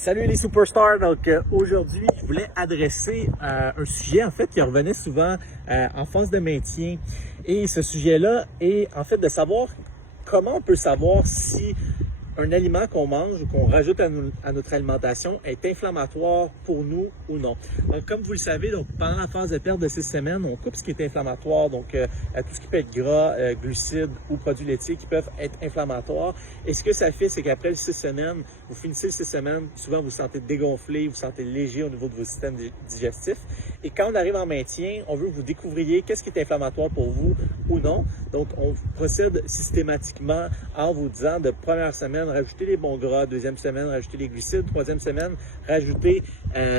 Salut les superstars! Donc aujourd'hui, je voulais adresser un sujet en fait qui revenait souvent en phase de maintien. Et ce sujet-là est en fait de savoir comment on peut savoir si un aliment qu'on mange ou qu'on rajoute à notre alimentation est inflammatoire pour nous ou non. Donc, comme vous le savez, donc, pendant la phase de perte de 6 semaines, on coupe ce qui est inflammatoire, donc tout ce qui peut être gras, glucides ou produits laitiers qui peuvent être inflammatoires. Et ce que ça fait, c'est qu'après les 6 semaines, vous finissez les 6 semaines, souvent vous vous sentez dégonflé, vous vous sentez léger au niveau de vos systèmes digestifs. Et quand on arrive en maintien, on veut que vous découvriez qu'est-ce qui est inflammatoire pour vous ou non. Donc, on procède systématiquement en vous disant de première semaine, rajouter les bons gras, deuxième semaine, rajouter les glucides, troisième semaine, rajouter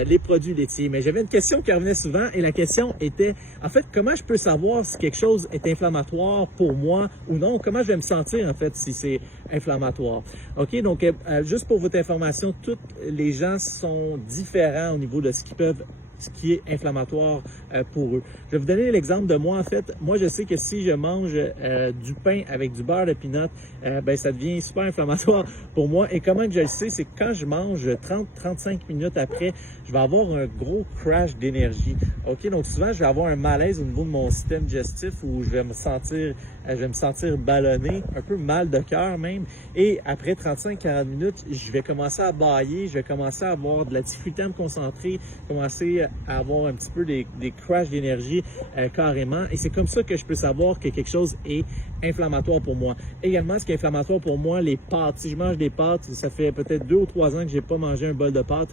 les produits laitiers. Mais j'avais une question qui revenait souvent et la question était, en fait, comment je peux savoir si quelque chose est inflammatoire pour moi ou non? Comment je vais me sentir, en fait, si c'est inflammatoire? OK, donc, juste pour votre information, tous les gens sont différents au niveau de ce qui est inflammatoire pour eux. Je vais vous donner l'exemple de moi. En fait, moi, je sais que si je mange du pain avec du beurre de peanut, ben ça devient super inflammatoire pour moi. Et comment que je le sais, c'est que quand je mange 30-35 minutes après, je vais avoir un gros crash d'énergie. OK, donc souvent, je vais avoir un malaise au niveau de mon système digestif où je vais me sentir ballonné, un peu mal de cœur même. Et après 35-40 minutes, je vais commencer à bâiller, je vais commencer à avoir de la difficulté à me concentrer, commencer à avoir un petit peu des crashs d'énergie carrément. Et c'est comme ça que je peux savoir que quelque chose est inflammatoire pour moi. Également, ce qui est inflammatoire pour moi, les pâtes. Si je mange des pâtes, ça fait peut-être 2 ou 3 ans que j'ai pas mangé un bol de pâtes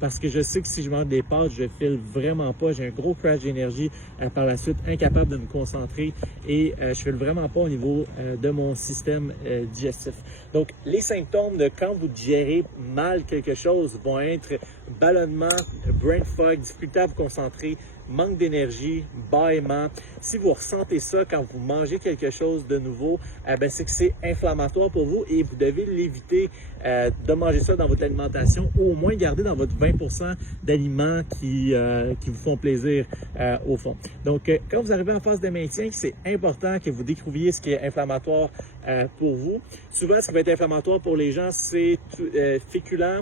parce que je sais que si je mange des pâtes, je file vraiment pas. J'ai un gros crash d'énergie par la suite, incapable de me concentrer et je file vraiment pas au niveau de mon système digestif. Donc, les symptômes de quand vous digérez mal quelque chose vont être ballonnement, brain fog, difficulté à vous concentrer, manque d'énergie, bâillement. Si vous ressentez ça quand vous mangez quelque chose de nouveau, c'est que c'est inflammatoire pour vous et vous devez l'éviter de manger ça dans votre alimentation ou au moins garder dans votre 20% d'aliments qui vous font plaisir au fond. Donc, quand vous arrivez en phase de maintien, c'est important que vous découvriez ce qui est inflammatoire pour vous. Souvent, ce qui va être inflammatoire pour les gens, c'est féculents,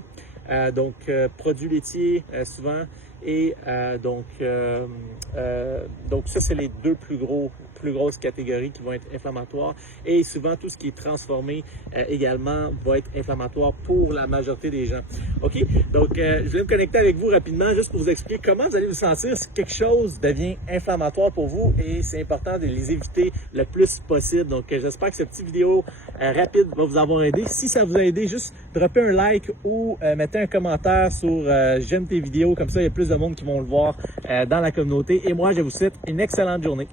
donc produits laitiers souvent. Et donc ça, c'est les deux plus grosses catégories qui vont être inflammatoires. Et souvent, tout ce qui est transformé également va être inflammatoire pour la majorité des gens. OK? Donc, je vais me connecter avec vous rapidement juste pour vous expliquer comment vous allez vous sentir si quelque chose devient inflammatoire pour vous et c'est important de les éviter le plus possible. Donc, j'espère que cette petite vidéo rapide va vous avoir aidé. Si ça vous a aidé, juste droppez un like ou mettez un commentaire sur j'aime tes vidéos. Comme ça, il y a plus de monde qui vont le voir dans la communauté. Et moi, je vous souhaite une excellente journée.